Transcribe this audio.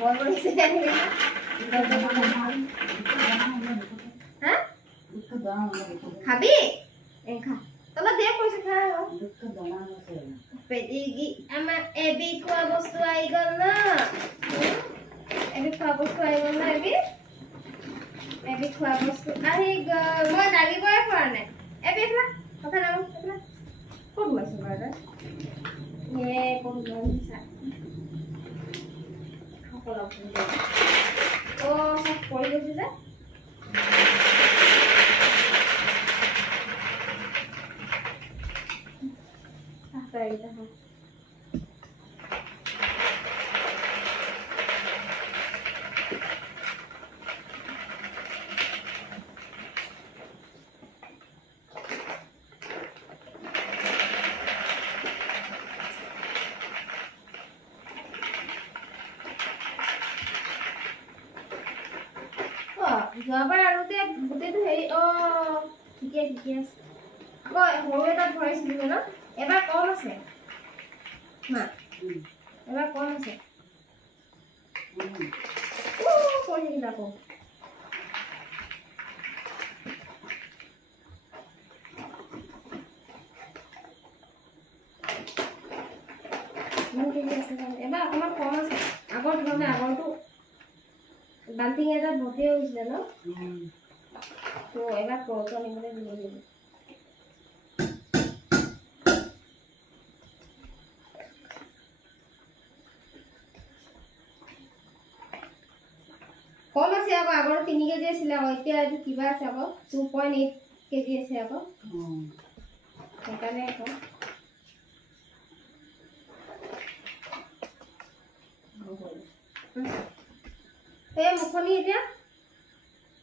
বল কৰিছে হা খাবি খা তলত দে পইচা খা পেডিগি আমাৰ এবি খোৱা বস্তু আহি গ'ল ন এবি খোৱা বস্তু আহি গ'ল ন এবি খোৱা বস্তু আহি গ'ল মই দাঙিবই পৰা নাই এবি এফালে কথা নামো এফালে ক'ত গৈছে বাৰু ক'ত গৈছা সকলো চব পৰি গৈছে যে যোৱাবাৰ আনোতে গোটেইটো হেৰি ঠিকে আছে আকৌ সৰু এটাত ভৰাইছিলো ন এবাৰ কম আছে মা এবাৰ কম আছে কৈ থাকিল আকৌ এবাৰ অকণমান কম আছে আগৰটো বাল্টিং এটা ভৰ্তি হৈ গৈছিলে ন তো এবাৰ কৰটো আনিবলৈ দিব লাগিব কম আছে আকৌ আগৰ 3 কেজি আছিলে আকৌ এতিয়া এইটো কিবা আছে আকৌ 2.8 কেজি আছে আকৌ সেইকাৰণে আকৌ এই মুখনি এতিয়া